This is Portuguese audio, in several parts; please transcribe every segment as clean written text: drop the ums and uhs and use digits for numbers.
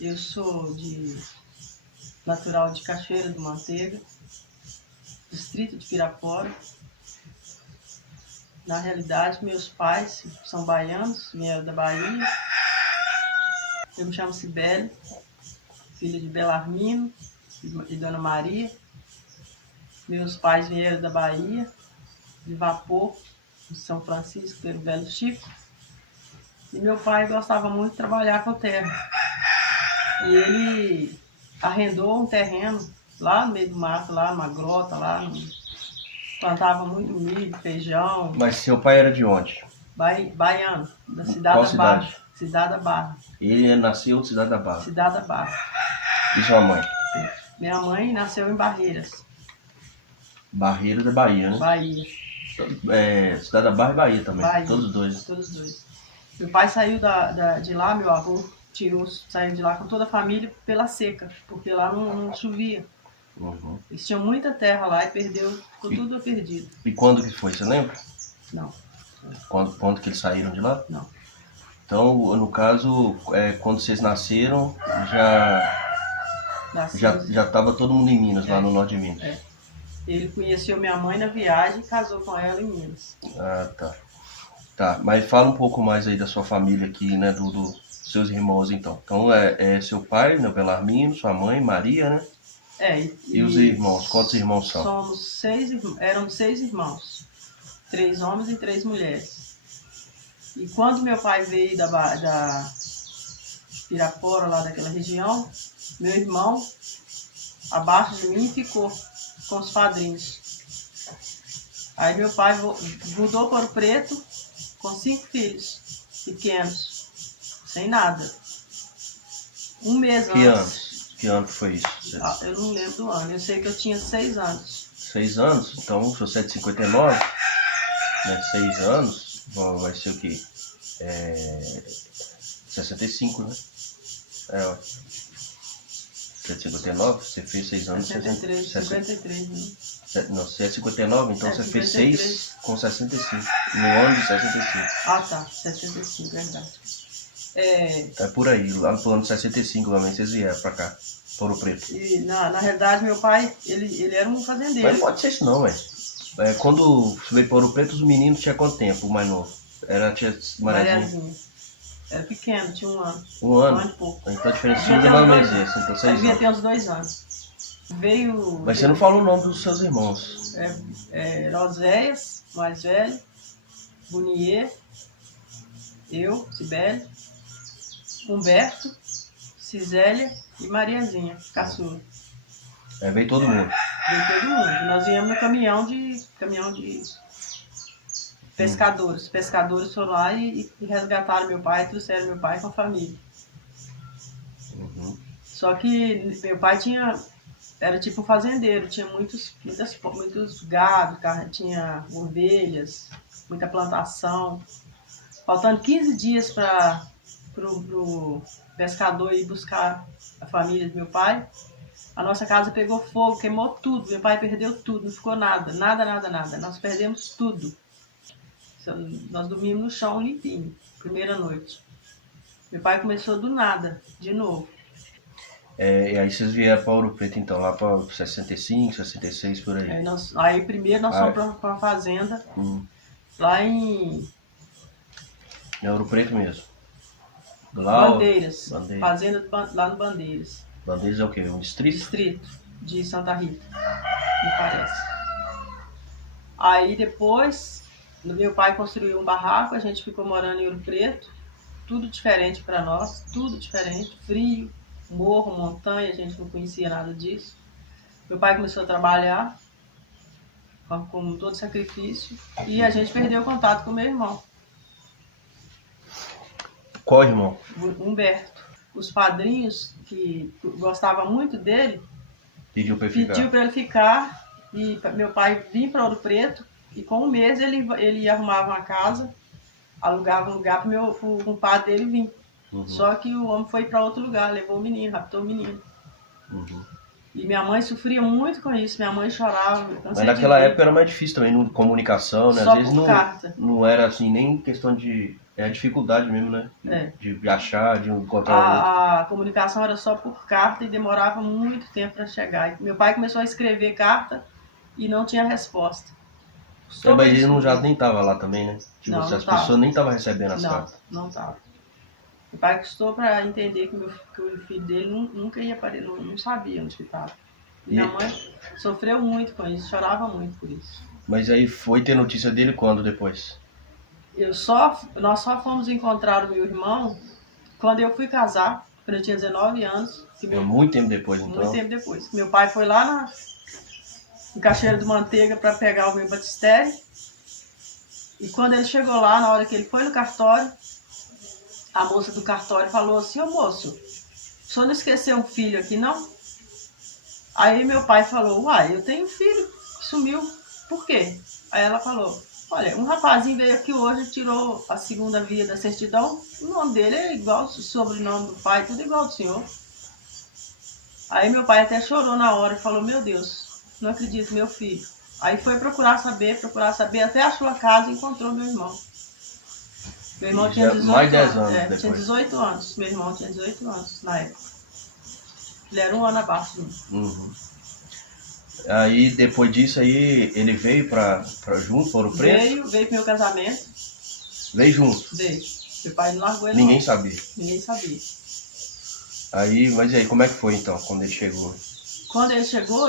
Eu sou natural de Cachoeira do Manteiga, distrito de Pirapora. Na realidade, meus pais são baianos, vieram da Bahia. Eu me chamo Cibele, filha de Belarmino e Dona Maria. Meus pais vieram da Bahia, de Vapor, de São Francisco, pelo Velho Chico. E meu pai gostava muito de trabalhar com terra. E ele arrendou um terreno lá no meio do mato, lá numa grota, plantava muito milho, feijão. Mas seu pai era de onde? Baiano, da cidade Qual da cidade? Barra. Cidade da Barra. Ele nasceu em Cidade da Barra. Cidade da Barra. E sua mãe? Minha mãe nasceu em Barreiras. Barreiras da Bahia, né? Bahia. Cidade da Barra e Bahia também. Bahia. Todos dois. Todos dois. Meu pai saiu de lá, meu avô saiu de lá com toda a família pela seca, porque lá não chovia. Uhum. Eles tinham muita terra lá e ficou tudo perdido. E quando que foi, você lembra? Não. Quando que eles saíram de lá? Não. Então, no caso, quando vocês nasceram, já estava todo mundo em Minas, lá no norte de Minas. É. Ele conheceu minha mãe na viagem e casou com ela em Minas. Ah, tá. Tá, mas fala um pouco mais aí da sua família aqui, né, dos seus irmãos, então. Então, é seu pai, né, Belarmino, sua mãe, Maria, né? E os irmãos, quantos irmãos são? Eram 6 irmãos, 3 homens e 3 mulheres. E quando meu pai veio da Pirapora, lá daquela região, meu irmão, abaixo de mim, ficou com os padrinhos. Aí meu pai mudou para o Preto com 5 filhos pequenos, sem nada. Um mês antes. Que ano que foi isso? Eu não lembro do ano, eu sei que eu tinha 6 anos. 6 anos? Então, se você é de 59, né, 6 anos, vai ser o quê? 65, né? Ó. Você é de 59, você fez 6 anos... 53, né? Não, você é 59, então você 53. Fez 6 com 65, no ano de 65. Ah, tá, 65, verdade. É por aí, lá no ano de 65, realmente, vocês vieram pra cá, Ouro Preto. E na realidade, meu pai, ele era um fazendeiro. Mas não pode ser isso não, velho. Quando você veio para Ouro Preto, os meninos tinham quanto tempo, o mais novo? Tinha Mariazinha. Era pequeno, tinha 1 ano. 1 ano? 1 ano e pouco. Então a diferença de 9 meses, então 6 anos. Devia ter uns 2 anos. Mas você não falou o nome dos seus irmãos. Roséias, mais velho, Bonier, eu, Cibele, Humberto, Cisélia e Mariazinha, caçula. Veio todo mundo. Veio todo mundo. Nós viemos no caminhão de pescadores. Os pescadores foram lá e resgataram meu pai, trouxeram meu pai com a família. Uhum. Só que meu pai era tipo um fazendeiro, tinha muitos gado, tinha ovelhas, muita plantação. Faltando 15 dias para o pescador ir buscar a família do meu pai, a nossa casa pegou fogo, queimou tudo. Meu pai perdeu tudo, não ficou nada. Nós perdemos tudo. Nós dormimos no chão limpinho, primeira noite. Meu pai começou do nada, de novo. E aí vocês vieram para Ouro Preto, então, lá para 65, 66, por aí. Aí primeiro nós fomos para uma fazenda, lá em Ouro Preto mesmo? Bandeiras. Fazenda lá no Bandeiras. Bandeiras é o quê? Um distrito? Distrito de Santa Rita, me parece. Aí depois, meu pai construiu um barraco, a gente ficou morando em Ouro Preto, tudo diferente para nós, tudo diferente, frio, morro, montanha, a gente não conhecia nada disso. Meu pai começou a trabalhar com todo sacrifício e a gente perdeu o contato com meu irmão. Qual irmão? Humberto. Os padrinhos, que gostavam muito dele, pediu para ele ficar e meu pai vinha para Ouro Preto e com 1 mês ele arrumava uma casa, alugava um lugar para o compadre dele vir. Uhum. Só que o homem foi para outro lugar, levou o menino, raptou o menino. Uhum. E minha mãe sofria muito com isso, minha mãe chorava. Mas naquela época era mais difícil também, comunicação, né? Só às vezes por carta. Não era assim, nem questão de É a dificuldade mesmo, né? É. De achar, de encontrar o outro. A comunicação era só por carta e demorava muito tempo para chegar. E meu pai começou a escrever carta e não tinha resposta. Mas ele não já nem estava lá também, né? Tipo, Não, as pessoas nem estavam recebendo as não, cartas. não estava. Meu pai custou para entender que o filho dele nunca ia aparecer, não sabia onde estava. E minha mãe sofreu muito com isso, chorava muito por isso. Mas aí foi ter notícia dele quando depois? Nós só fomos encontrar o meu irmão quando eu fui casar, quando eu tinha 19 anos. Muito tempo depois, então. Muito tempo depois. Meu pai foi lá em Cachoeira do Manteiga para pegar o meu batistério. E quando ele chegou lá, na hora que ele foi no cartório, a moça do cartório falou assim: ô moço, o senhor não esqueceu um filho aqui, não? Aí meu pai falou: uai, eu tenho um filho que sumiu. Por quê? Aí ela falou: olha, um rapazinho veio aqui hoje, tirou a segunda via da certidão, o nome dele é igual, o sobrenome do pai, tudo igual do senhor. Aí meu pai até chorou na hora e falou: meu Deus, não acredito, meu filho. Aí foi procurar saber, até achou a casa e encontrou meu irmão. Meu irmão tinha 18 mais 10 anos depois. Tinha 18 anos. Meu irmão tinha 18 anos na época. Ele era um ano abaixo de mim. Uhum. Aí depois disso aí ele veio pra junto, Ouro Preto? Veio pro meu casamento. Veio junto? Veio. Meu pai não largou ele. Ninguém sabia? Ninguém sabia. Aí, mas e aí, como é que foi então, quando ele chegou? Quando ele chegou,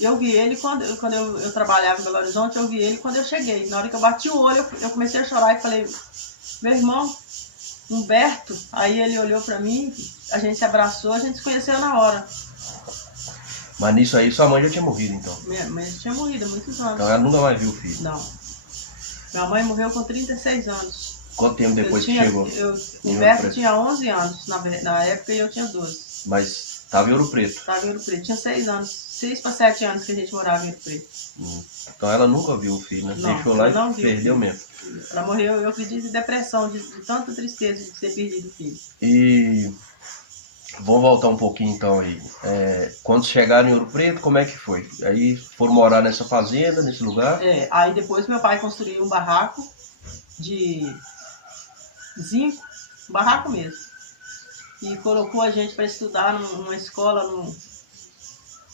eu vi ele quando eu trabalhava em Belo Horizonte, eu vi ele quando eu cheguei. Na hora que eu bati o olho, eu comecei a chorar e falei: meu irmão, Humberto. Aí ele olhou pra mim, a gente se abraçou, a gente se conheceu na hora. Mas nisso aí sua mãe já tinha morrido então? Minha mãe já tinha morrido há muitos anos. Então ela nunca mais viu o filho? Não. Minha mãe morreu com 36 anos. Quanto tempo depois que chegou? O Humberto tinha 11 anos na época e eu tinha 12. Mas estava em Ouro Preto? Estava em Ouro Preto. Tinha 6 anos. 6 para 7 anos que a gente morava em Ouro Preto. Então ela nunca viu o filho, né? Não, deixou lá e perdeu mesmo. Ela morreu, eu acredito, de depressão, de tanta tristeza de ter perdido o filho. E vamos voltar um pouquinho então aí. Quando chegaram em Ouro Preto, como é que foi? Aí foram morar nessa fazenda, nesse lugar? Aí depois meu pai construiu um barraco de zinco, um barraco mesmo. E colocou a gente para estudar numa escola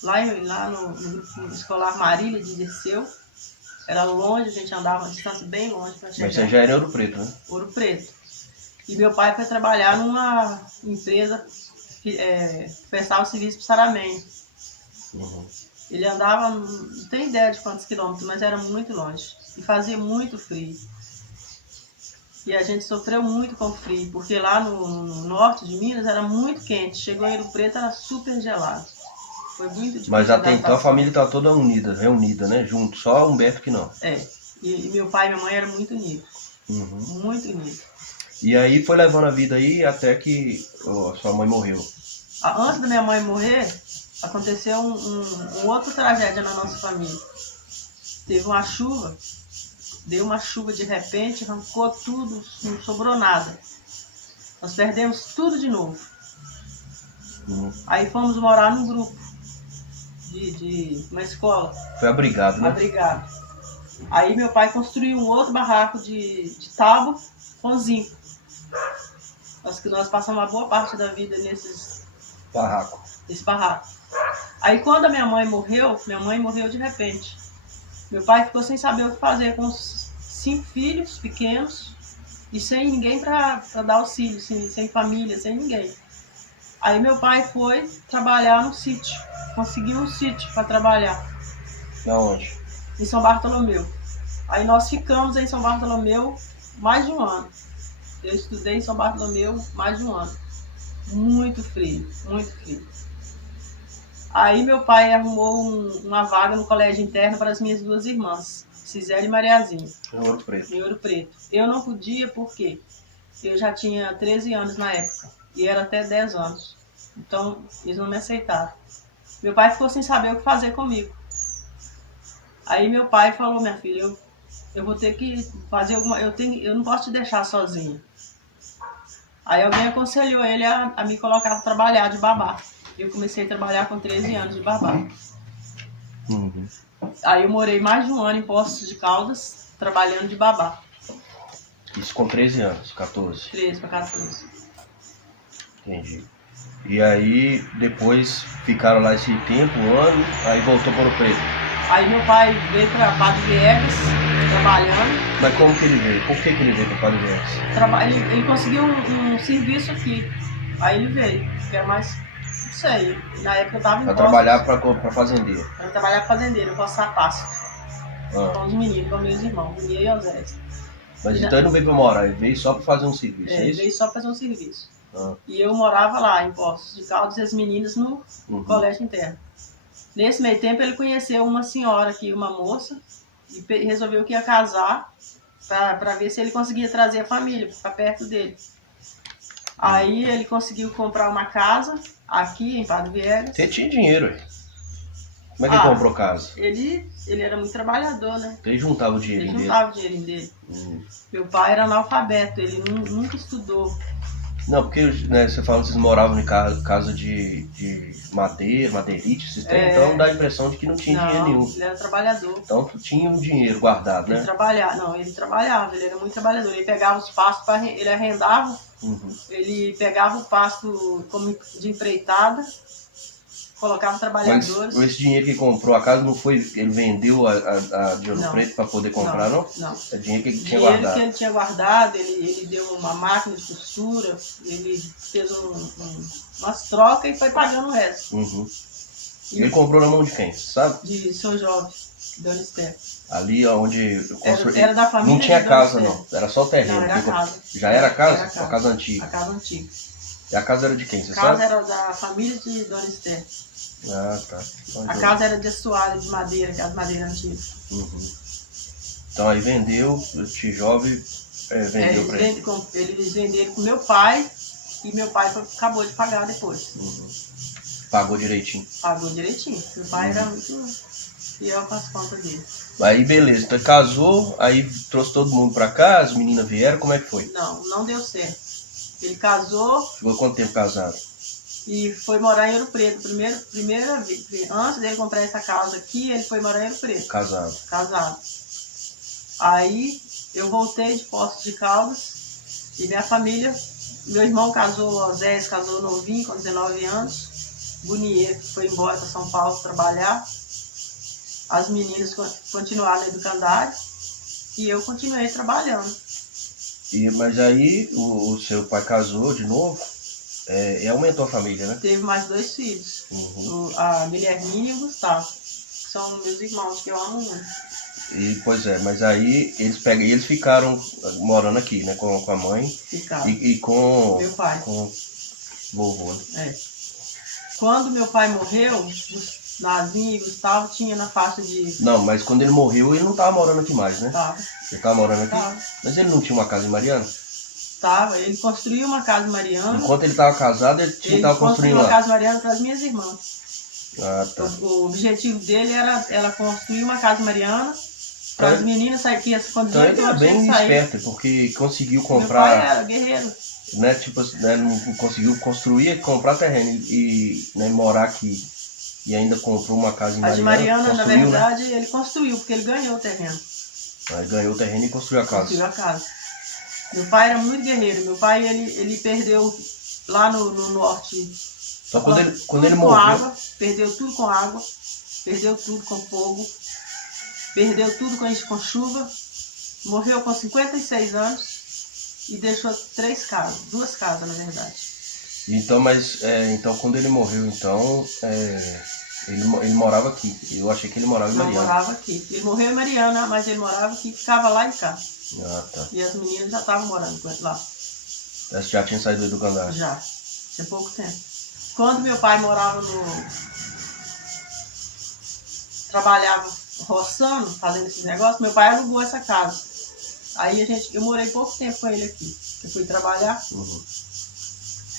lá no grupo escolar Marília de Dirceu. Era longe, a gente andava uma distância bem longe para chegar. Mas você já era em Ouro Preto, né? Ouro Preto. E meu pai foi trabalhar numa empresa que prestava serviço para saramento. Uhum. Ele andava, não tem ideia de quantos quilômetros, mas era muito longe. E fazia muito frio. E a gente sofreu muito com o frio, porque lá no norte de Minas era muito quente. Chegou em Ouro Preto, era super gelado. Foi muito difícil. Mas até então a família estava toda reunida, né? Junto, só o Humberto que não. E meu pai e minha mãe eram muito unidos. Uhum. Muito unidos. E aí foi levando a vida aí até que sua mãe morreu. Antes da minha mãe morrer, aconteceu um outra tragédia na nossa família. Teve uma chuva, deu uma chuva de repente, arrancou tudo, não sobrou nada. Nós perdemos tudo de novo. Uhum. Aí fomos morar num grupo de uma escola. Foi abrigado, né? Abrigado. Aí meu pai construiu um outro barraco de tábua com zinco. Nós passamos uma boa parte da vida nesse barraco. Aí quando a minha mãe morreu de repente. Meu pai ficou sem saber o que fazer com os 5 filhos pequenos e sem ninguém para dar auxílio, sem família, sem ninguém. Aí meu pai foi trabalhar no sítio, conseguiu um sítio para trabalhar. Aonde? Em São Bartolomeu. Aí nós ficamos em São Bartolomeu mais de um ano. Eu estudei em São Bartolomeu mais de um ano. Muito frio, muito frio. Aí meu pai arrumou uma vaga no colégio interno para as minhas 2 irmãs, Cisele e Mariazinha. Em Ouro Preto. Em Ouro Preto. Eu não podia porque eu já tinha 13 anos na época e era até 10 anos. Então eles não me aceitaram. Meu pai ficou sem saber o que fazer comigo. Aí meu pai falou: minha filha, eu vou ter que fazer eu não posso te deixar sozinha. Aí alguém aconselhou ele a me colocar para trabalhar de babá. Eu comecei a trabalhar com 13 anos de babá. Uhum. Aí eu morei mais de um ano em Poços de Caldas, trabalhando de babá. Isso com 13 anos, 14. 13 para 14. Entendi. E aí, depois ficaram lá esse tempo, um ano, aí voltou para Ouro Preto. Aí meu pai veio para Padre Viegas, trabalhando. Mas como que ele veio? Por que ele veio para Padre Viegas? Ele conseguiu um serviço aqui. Aí ele veio. Que é mais, não sei, na época eu tava em Para Postos. trabalhar para fazendeiro. Para trabalhar para fazendeiro, eu posso Passo. Com os meninos, com meus irmãos, o Mia e o Zé. Mas então ele não veio para morar, ele veio só para fazer um serviço, é ele isso? veio só para fazer um serviço. E eu morava lá em Poços de Caldas e as meninas no colégio interno. Nesse meio tempo ele conheceu uma senhora aqui, uma moça, e resolveu que ia casar para ver se ele conseguia trazer a família para perto dele. Aí ele conseguiu comprar uma casa aqui em Padre Viegas. Você tinha dinheiro, hein? Como é que ele comprou casa? Ele era muito trabalhador, né? Ele juntava o dinheirinho dele? Ele juntava o dinheirinho dele. Meu pai era analfabeto, ele nunca estudou. Não, porque né, você falou que vocês moravam em casa de madeira, madeirite, então dá a impressão de que não tinha dinheiro nenhum. Ele era trabalhador. Então tu tinha um dinheiro guardado, né? Ele trabalhava, ele era muito trabalhador. Ele pegava os pastos, ele arrendava, ele pegava o pasto como de empreitada, colocava trabalhadores. Mas esse dinheiro que comprou a casa não foi, ele vendeu a de Ouro Preto para poder comprar, não? Não. É dinheiro que ele tinha guardado. Dinheiro que ele tinha guardado, ele deu uma máquina de costura, ele fez umas trocas e foi pagando o resto. Ele comprou na mão de quem, sabe? De São Jovem, Dona Esther. Ali onde... Era da família. Não tinha casa, não. Era só terreno. Não, era a casa. Já era a casa? Era a casa. A casa antiga. A casa antiga. E a casa era de quem, você sabe? A casa era da família de Dona Esther. Ah, tá. A casa era de assoalho, de madeira, que é as madeiras antigas. Então aí vendeu, o tijolo vendeu pra ele. Eles venderam com meu pai, e meu pai acabou de pagar depois. Pagou direitinho. Pagou direitinho. Meu pai era muito fiel com as contas dele. Aí beleza, então casou, aí trouxe todo mundo pra cá, as meninas vieram, como é que foi? Não deu certo. Ele casou. Ficou quanto tempo casado? E foi morar em Ouro Preto. Primeira vez. Antes dele comprar essa casa aqui, ele foi morar em Ouro Preto. Casado. Aí eu voltei de Poços de Caldas e minha família, meu irmão casou, o Zé casou novinho, com 19 anos. Bonier foi embora para São Paulo trabalhar. As meninas continuaram no educandário e eu continuei trabalhando. Mas aí o seu pai casou de novo e aumentou a família, né? Teve mais 2 filhos, a Guilhermina e o Gustavo, que são meus irmãos, que eu amo muito. Pois é, mas aí eles ficaram morando aqui, né? Com a mãe. Ficaram. E com meu pai. Com o vovô, né? Quando meu pai morreu, Nazinho e Gustavo tinha na faixa de... Não, mas quando ele morreu, ele não estava morando aqui mais, né? Tava. Ele estava morando aqui? Tava. Mas ele não tinha uma casa em Mariana? Tava. Ele construiu uma casa em Mariana. Enquanto ele estava casado, ele estava construindo lá. Ele construiu uma casa em Mariana para as minhas irmãs. Ah, tá. O objetivo dele era ela construir uma casa em Mariana para as meninas sair aqui. Então ele é bem esperto, porque conseguiu comprar... Meu pai era guerreiro. Né, tipo, né, não conseguiu construir, comprar terreno e né, morar aqui. E ainda comprou uma casa em Mariana. A de Mariana, na verdade, né? Ele construiu, porque ele ganhou o terreno. Aí ganhou o terreno e construiu a casa. Construiu a casa. Meu pai era muito guerreiro. Meu pai, ele perdeu lá no norte. Só quando ele morreu... água, perdeu tudo com água, perdeu tudo com fogo, perdeu tudo com chuva. Morreu com 56 anos. E deixou 3 casas, 2 casas na verdade. Então, então quando ele morreu, então, ele morava aqui. Eu achei que ele morava em Mariana. Não, morava aqui. Ele morreu em Mariana, mas ele morava aqui e ficava lá em casa. Ah, tá. E as meninas já estavam morando lá. Você já tinha saído do educandário? Já, tinha pouco tempo. Quando meu pai morava trabalhava roçando, fazendo esses negócios, meu pai alugou essa casa. Aí eu morei pouco tempo com ele aqui. Eu fui trabalhar.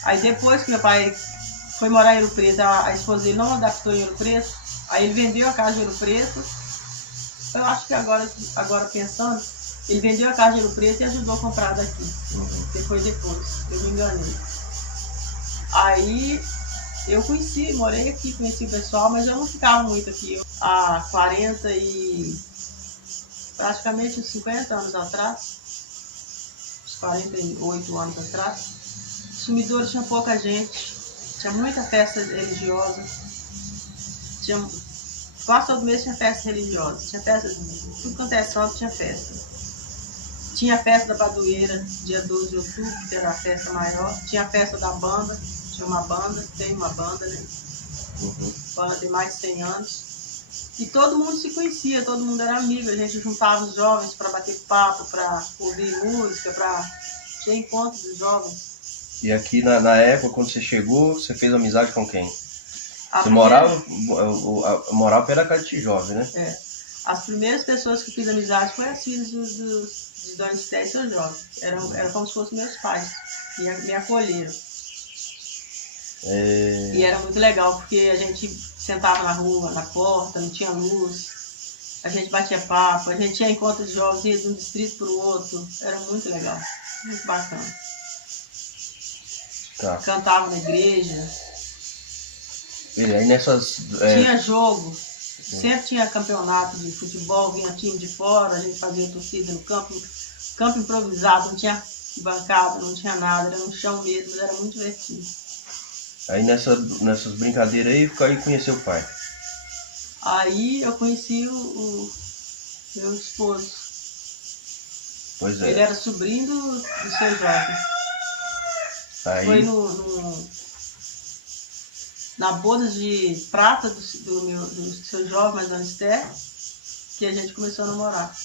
Aí depois que meu pai foi morar em Ouro Preto, a esposa dele não adaptou em Ouro Preto. Aí ele vendeu a casa de Ouro Preto. Eu acho que agora pensando, ele vendeu a casa de Ouro Preto e ajudou a comprar daqui. Depois, eu me enganei. Aí eu morei aqui, conheci o pessoal, mas eu não ficava muito aqui. Há praticamente uns 50 anos atrás, 48 anos atrás. Sumidouro tinha pouca gente, tinha muita festa religiosa, quase todo mês tinha festa religiosa, tinha festa, tudo quanto é santo tinha festa. Tinha a festa da padroeira, dia 12 de outubro, que era a festa maior, tinha a festa da banda, tinha uma banda, tem uma banda, né? A banda tem mais de 100 anos. E todo mundo se conhecia, todo mundo era amigo, a gente juntava os jovens para bater papo, para ouvir música, para ter encontro dos jovens. E aqui na época, quando você chegou, você fez amizade com quem? Você morava perto da casa de jovem, né? É. As primeiras pessoas que eu fiz amizade foram as filhas de Dona Esté e seu Jorge. Eram como se fossem meus pais, me acolheram. E era muito legal, porque a gente sentava na rua, na porta, não tinha luz, a gente batia papo, a gente tinha encontros de jovens, ia de um distrito para o outro, era muito legal, muito bacana. Tá. Cantava na igreja. E aí nessas... Tinha jogo, sempre tinha campeonato de futebol, vinha time de fora, a gente fazia torcida no campo improvisado, não tinha bancada, não tinha nada, era no chão mesmo, mas era muito divertido. Aí nessas brincadeiras aí conheceu o pai? Aí eu conheci o meu esposo. Pois é. Ele era sobrinho do seu Jorge. Aí... Foi na boda de prata do seu Jorge, mas Dona Esté, que a gente começou a namorar.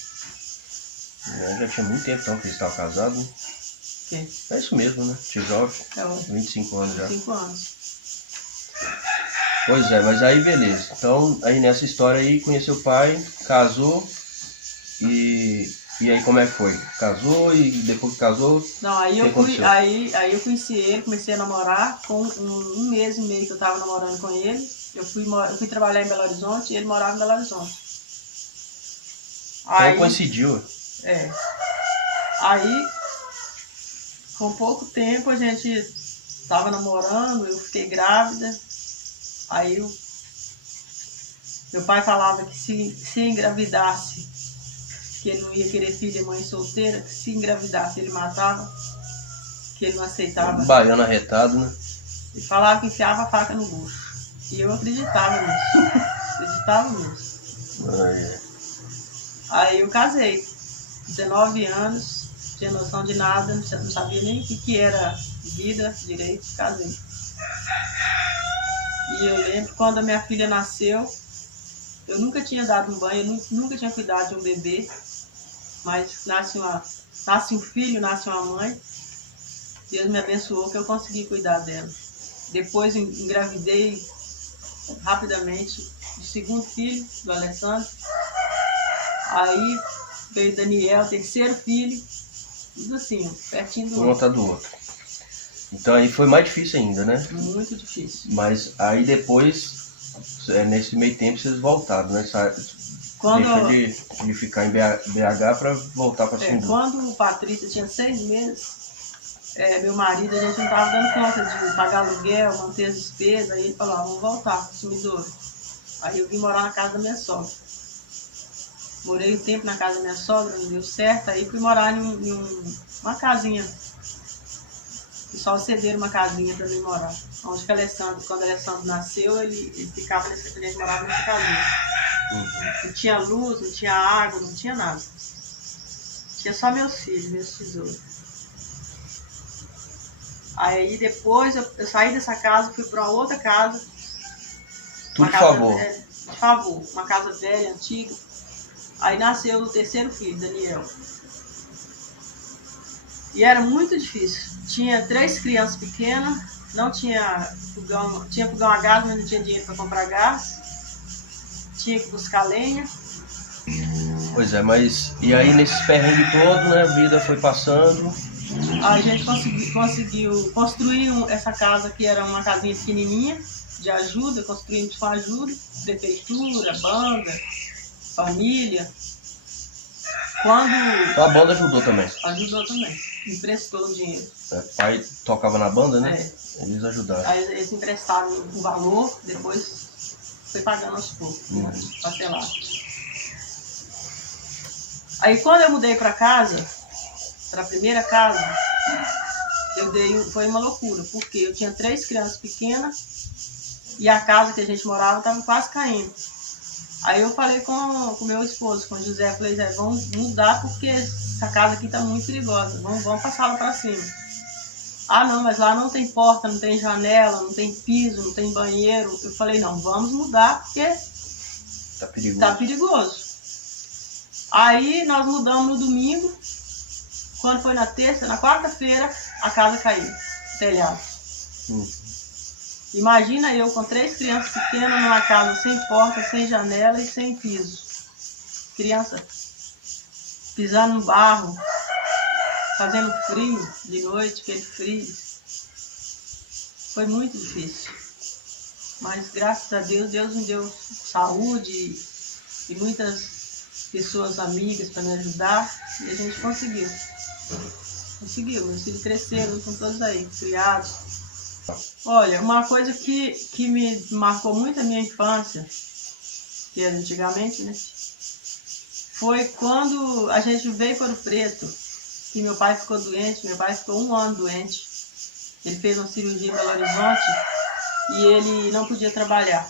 Já tinha muito tempo então que eles estavam casados, né? Quem? É isso mesmo, né? Tijove, 25 anos já. 25 anos. Pois é, mas aí beleza. Então, aí nessa história aí, conheceu o pai, casou e aí como é que foi? Casou e depois que casou, não, aí eu conheci ele, comecei a namorar, com um mês e meio que eu tava namorando com ele, eu fui trabalhar em Belo Horizonte e ele morava em Belo Horizonte. Aí, então coincidiu. É. Aí, com pouco tempo, a gente tava namorando, eu fiquei grávida. Aí meu pai falava que se engravidasse, que ele não ia querer filha e mãe solteira, que se engravidasse ele matava, que ele não aceitava. Baiano arretado, né? Ele falava que enfiava a faca no bucho. E eu acreditava nisso. Acreditava nisso. Aí eu casei. 19 anos, não tinha noção de nada, não sabia nem o que era vida direito, casei. E eu lembro quando a minha filha nasceu, eu nunca tinha dado um banho, eu nunca tinha cuidado de um bebê, mas nasce um filho, nasce uma mãe, Deus me abençoou que eu consegui cuidar dela. Depois engravidei rapidamente do segundo filho, do Alessandro, aí veio Daniel, terceiro filho, tudo assim, pertinho do outro. Um atrás do outro. Então aí foi mais difícil ainda, né? Muito difícil. Mas aí depois, nesse meio tempo, vocês voltaram, né? Quando... Deixou de ficar em BH para voltar para Sindu. Quando o Patrícia tinha 6 meses, meu marido, a gente não estava dando conta de pagar aluguel, manter as despesas, aí ele falou, vamos voltar para o Sumidouro. Aí eu vim morar na casa da minha sogra. Morei um tempo na casa da minha sogra, não deu certo, aí fui morar em uma casinha. E só cederam uma casinha para mim morar. Onde que quando o Alessandro nasceu, ele ficava a gente morava nessa casinha. Não tinha luz, não tinha água, não tinha nada. Tinha só meus filhos, meus tesouros. Aí depois eu saí dessa casa, fui para outra casa. Tudo de favor. De favor, uma casa velha, antiga. Aí nasceu o terceiro filho, Daniel. E era muito difícil. Tinha 3 crianças pequenas, não tinha fogão, tinha fogão a gás, mas não tinha dinheiro para comprar gás. Tinha que buscar lenha. Pois é, mas e aí nesses perrengues todos, né, a vida foi passando. A gente conseguiu construir essa casa, que era uma casinha pequenininha, de ajuda, construímos com ajuda, prefeitura, banda, família. Então a banda ajudou também? Ajudou também, emprestou o dinheiro. O pai tocava na banda, né? Eles ajudaram. Aí eles emprestaram o valor, depois foi pagando aos poucos, parcelado. Aí quando eu mudei para casa, para a primeira casa, foi uma loucura, porque eu tinha 3 crianças pequenas e a casa que a gente morava estava quase caindo. Aí eu falei com o meu esposo, com o José, falei, Zé, vamos mudar porque essa casa aqui está muito perigosa, vamos passá-la para cima. Ah, não, mas lá não tem porta, não tem janela, não tem piso, não tem banheiro. Eu falei, não, vamos mudar porque tá perigoso. Aí nós mudamos no domingo, quando foi na quarta-feira, a casa caiu, o telhado. Imagina eu com 3 crianças pequenas numa casa sem porta, sem janela e sem piso. Criança pisando no barro, fazendo frio de noite, aquele frio. Foi muito difícil. Mas graças a Deus, Deus me deu saúde e muitas pessoas amigas para me ajudar. E a gente conseguiu. Conseguiu. Meus filhos cresceram, estão todos aí, criados. Olha, uma coisa que me marcou muito a minha infância, que era antigamente, né? Foi quando a gente veio para Ouro Preto, que meu pai ficou doente, meu pai ficou 1 ano doente. Ele fez uma cirurgia em Belo Horizonte e ele não podia trabalhar.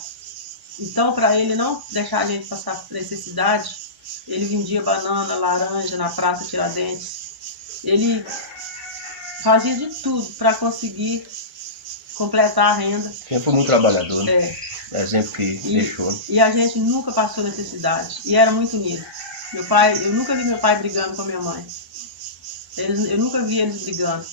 Então, para ele não deixar a gente passar necessidade, ele vendia banana, laranja na Praça Tiradentes. Ele fazia de tudo para conseguir completar a renda. Sempre foi muito trabalhador, né? É. Exemplo que deixou. Né? E a gente nunca passou necessidade. E era muito unido. Meu pai, eu nunca vi meu pai brigando com a minha mãe. Eu nunca vi eles brigando.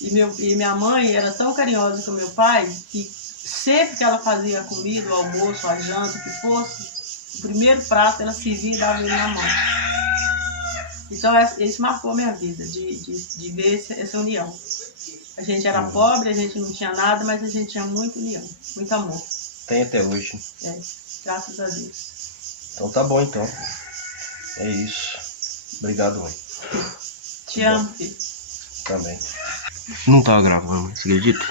E minha mãe era tão carinhosa com meu pai que sempre que ela fazia a comida, o almoço, a janta, o que fosse, o primeiro prato ela servia e dava ele na mão. Então isso marcou a minha vida, de ver essa união. A gente era pobre, a gente não tinha nada, mas a gente tinha muita união, muito amor. Tem até hoje. Graças a Deus. Então tá bom, então. É isso. Obrigado, mãe. Te amo, filho. Também. Não tava gravando, você acredita?